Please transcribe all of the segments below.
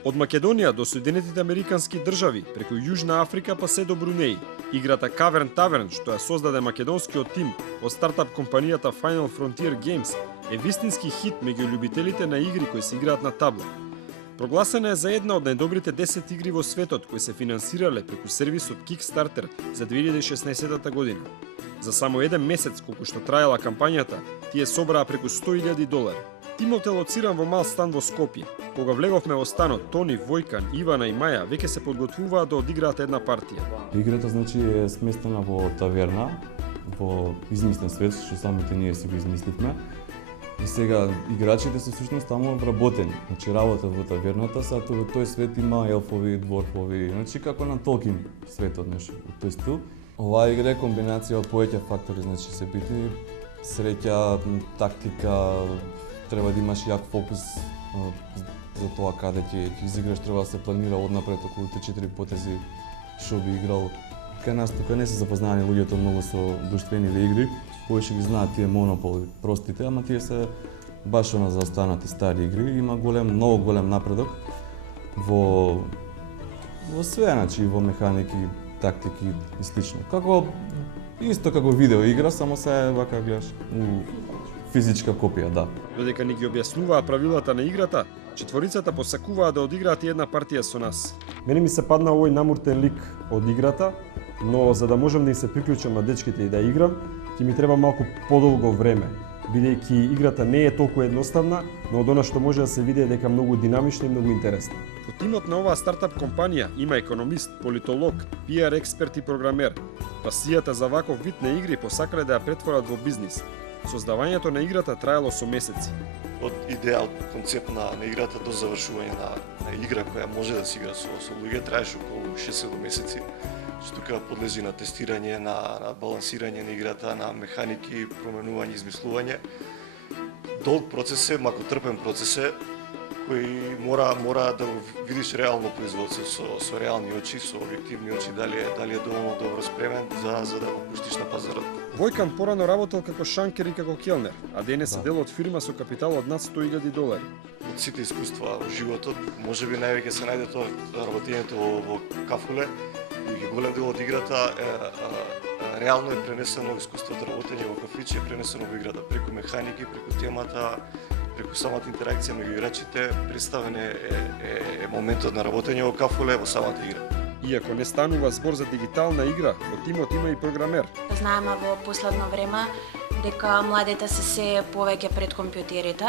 Од Македонија до Соединетите Американски држави, преку Јужна Африка па се до Брунеј. Играта Cavern Tavern, што ја создаде македонскиот тим од стартап компанијата Final Frontier Games, е вистински хит меѓу љубителите на игри кои се играат на табло. Прогласена е за една од најдобрите 10 игри во светот кои се финансирале преку сервисот Kickstarter за 2016 година. За само еден месец колку што траела кампањата, тие собраа преку $100,000. Тимот е лоциран во мал стан во Скопје. Кога влеговме во станот, Тони, Војкан, Ивана и Маја веќе се подготвуваат да одиграат една партија. Играта значи е сместена во таверна, во измислен свет, што самите ние си го измисливме. И сега играчите се всушност таму вработени. Значи работат во таверната, са во тој свет има елфови, дворфови, значи како на Толкин светот, нешто во тој стил. Оваа игра е комбинација од повеќе фактори, значи се битни среќа, тактика, треба да имаш јак фокус за тоа каде ќе изиграш, треба да се планира однапред околу 3-4 потези што би играл. Кај нас тука не се запознавани луѓето многу со друштвените игри, повеќе ги знаат тие монополи, простите, ама тие се баш она заостанати стари игри. Има многу голем напредок во све, значи во механики, тактики и слично. Исто како видео игра, само се вака гледаш у физичка копија, да. Додека ни ги објаснуваат правилата на играта, четворицата посакуваат да одиграат една партија со нас. Мене ми се падна овој намуртен лик од играта, но за да можам да им се приклучам на дечките и да играм, ќе ми треба малку подолго време, бидејќи играта не е толку едноставна, но од она што може да се види дека многу динамична и многу интересна. Во тимот на оваа стартап компанија има економист, политолог, PR експерт и програмер. Пасијата за ваков вид на игри посакале да ја претворат во бизнис. Создавањето на играта траело со месеци. Од идеја, од концепт на играта до завршување на игра која може да се игра со луѓе траеше околу 6 месеци. Тука подлежи на тестирање, на балансирање на играта, на механики, променување, измислување. Долг процес е, макотрпен процес е, кој мора да видиш реално производство со реални очи, со објективни очи, дали е доволно добро спремен за да го пуштиш на пазарот. Војкан порано работел како шанкер и како келнер, а денес е дел од фирма со капитал од над $100,000. Од сите искуства во животот, можеби највеќе се најде тоа работењето во кафуле, и голем дел од играта реално е пренесено искуството работење во кафичи, е пренесено во играта преку механики, преку темата, преку самата интеракција меѓу играчите, представен е моментот на работење во кафуле во самата игра. Иако не станува збор за дигитална игра, во тимот има и програмер. Знаеме во последно време дека младите се повеќе пред компјутерите.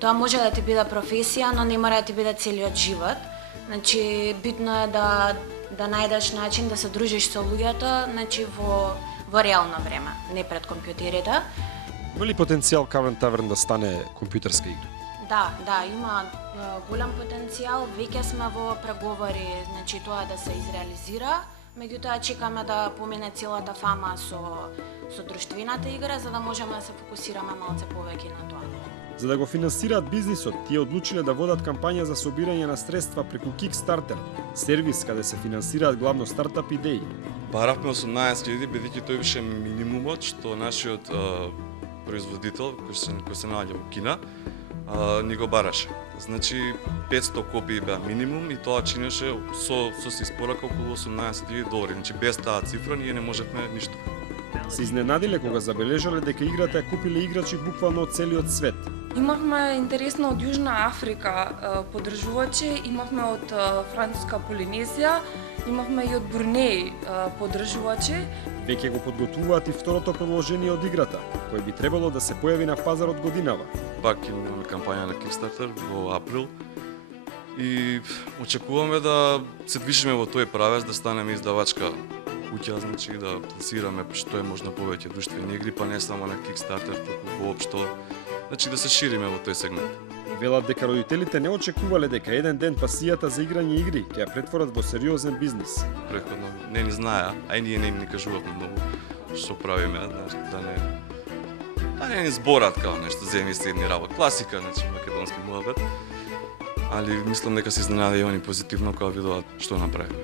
Тоа може да ти биде професија, но не мора да ти биде целиот живот. Значи битно е да најдеш начин да се дружиш со луѓето, значи во реално време, не пред компјутерите. Има ли потенцијал Cavern Tavern да стане компјутерска игра? Да, има голем потенцијал. Веќе сме во преговори, значи тоа да се изреализира. Меѓутоа чекаме да помине целата фама со друштвената игра, за да можеме да се фокусираме малце повеќе на тоа. За да го финансираат бизнисот, тие одлучиле да водат кампања за собирање на средства преку Kickstarter, сервис каде се финансираат главно стартап идеи. Баравме 18.000, бидејќи тој беше минимумот што нашиот производител, кој се наоѓа во Кина, ни го бараше. Значи 500 копии беа минимум и тоа чинеше со се испорака околу $18,000. Значи без таа цифра ние не можевме ништо. Се изненадиле кога забележале дека играта ја купиле играчи буквално од целиот свет. Имавме интересно од Јужна Африка поддржувачи, имавме од Француска Полинезија, имавме и од Брунеј поддржувачи. Веќе го подготвуваат и второто продолжение од играта, кој би требало да се појави на пазарот годинава. Пак имаме кампања на Kickstarter во април и очекуваме да се движиме во тој правец, да станеме издавачка куќа, значи да пласираме што е можно повеќе друштвени игри, па не само на Kickstarter, туку воопшто, значи да се шириме во тој сегмент. Велат дека родителите не очекувале дека еден ден пасијата за играње игри ќе ја претворат во сериозен бизнис. Преходно не ни знаеа, а и ние не ни кажувавме многу што правиме, да не ни зборат као нешто, земи се едни работа. Класика, значи македонски муабет. Али мислам дека се изненадија и они позитивно кога видоа што направиме.